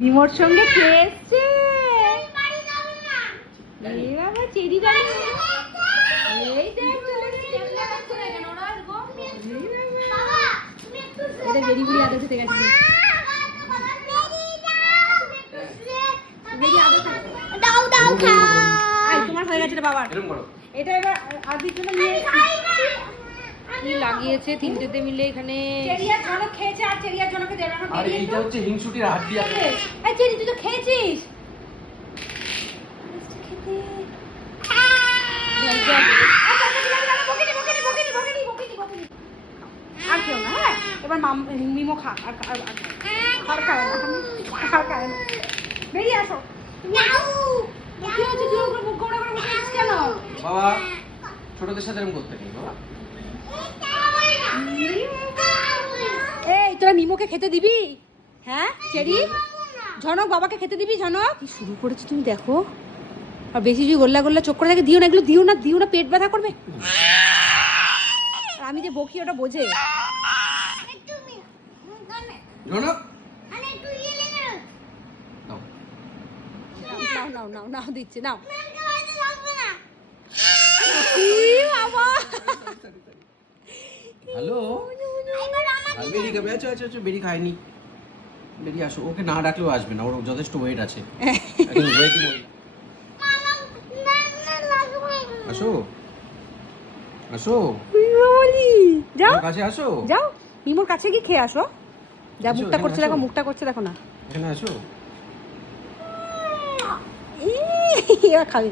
মিমোর সঙ্গে কে এসছে? এই বাবা চেরি ডালি। এই দেখ চলে গেছে। এটা বেরি বুড়ি আদা খেতে গেছে। তোমার হয়ে গেছে বাবার। এটা এবার আদির জন্য নিয়ে কি লাগিয়েছে তিনটেতে মিলে এখানে। চেরিয়ার ঝনক খেয়েছে আর চেরিয়ার ঝনকে দেবে না। আর এইটা হচ্ছে হিংসুটির হাড্ডি আছে। এই চেরি তুই তো খেয়েছিস। আর কেউ না। হ্যাঁ এবার মিমো খা আর খায় না। আর খায় না। বেরিয়ে আসো। কি হচ্ছে তুই ওগুলো মুখ গোড়া করে বসে আছিস কেন? বাবা ছোটদের সাথে এরকম করতে নেই বাবা। এই তোরা মিমোকে খেতে দিবি? হ্যাঁ চেরি ঝনক বাবাকে খেতে দিবি? ঝনক কি শুরু করেছি তুমি দেখো। আর বেশি যদি গোল্লা গোল্লা চোখ করে দেখে দিও না, এগুলো দিও না পেট ব্যথা করবে। আর আমি যে বকি ওটা বোঝে। জনক নাও দিচ্ছে নাও। হ্যালো বেরি খাবে। আচ্ছা বেরি খায়নি। বেরিয়ে আসো। ওকে না ডাকলেও আসবে না, ওর যথেষ্ট ওয়েট আছে। আসো আসো যাও কাছে আসো। যাও মিমোর কাছে গিয়ে খেয়ে আসো। যা আসো, মুখটা এখানে করছে আসো। দেখো, মুখটা করছে দেখো না। এখানে আসো। এবার খাবে।